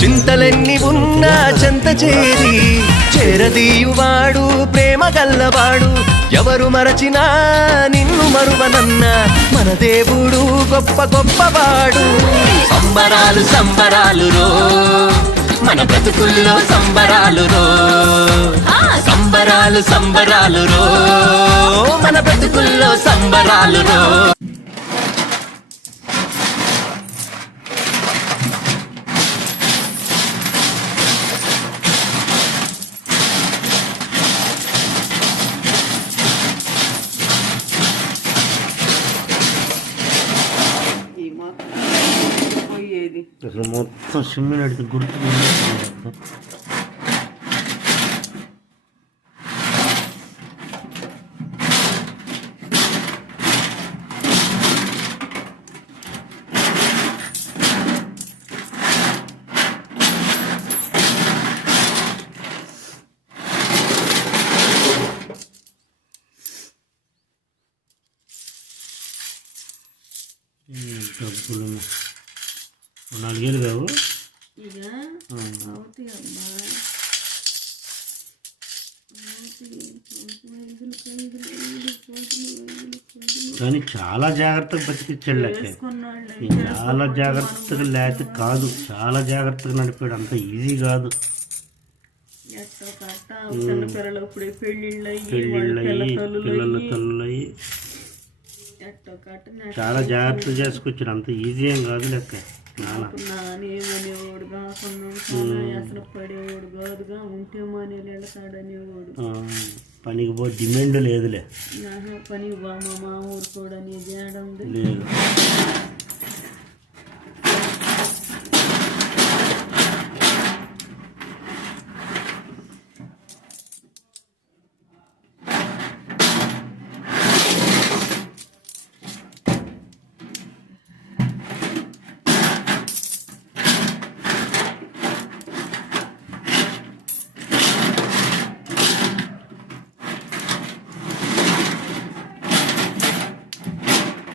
చింతలెన్ని ఉన్నా చెంత చేరి చేరదీయువాడు ప్రేమ గల్లవాడు ఎవరు మరచినా నిన్ను మరువనన్న మన దేవుడు గొప్ప గొప్పవాడు సంబరాలు సంబరాలు రో మన బ్రతుకుల్లో సంబరాలు రో సంబరాలు సంబరాలు రో మన బ్రతుకుల్లో సంబరాలు రో అసలు మొత్తం సిమ్మె నడితే గుర్తు డబ్బులు 4 ఏళ్ళు కావు కానీ చాలా జాగ్రత్తగా బతికిచ్చాడు లెక్క చాలా జాగ్రత్తగా లేకపోతే కాదు చాలా జాగ్రత్తగా నడిపాడు అంత ఈజీ కాదు పెళ్ళిళ్ళయి పిల్లల తల్లులయ్యి చాలా జాగ్రత్తగా చేసుకొచ్చాడు అంత ఈజీ ఏం కాదు లెక్క ఏమనేవాడు కాకుండా అసలు పడేవాడు కాదుగా ఉంటే మానేలు వెళ్తాడనేవాడు పనికి పో డిమాండ్ లేదులే పనికి బా మా ఊరు కూడా నీ చేయడం లేదు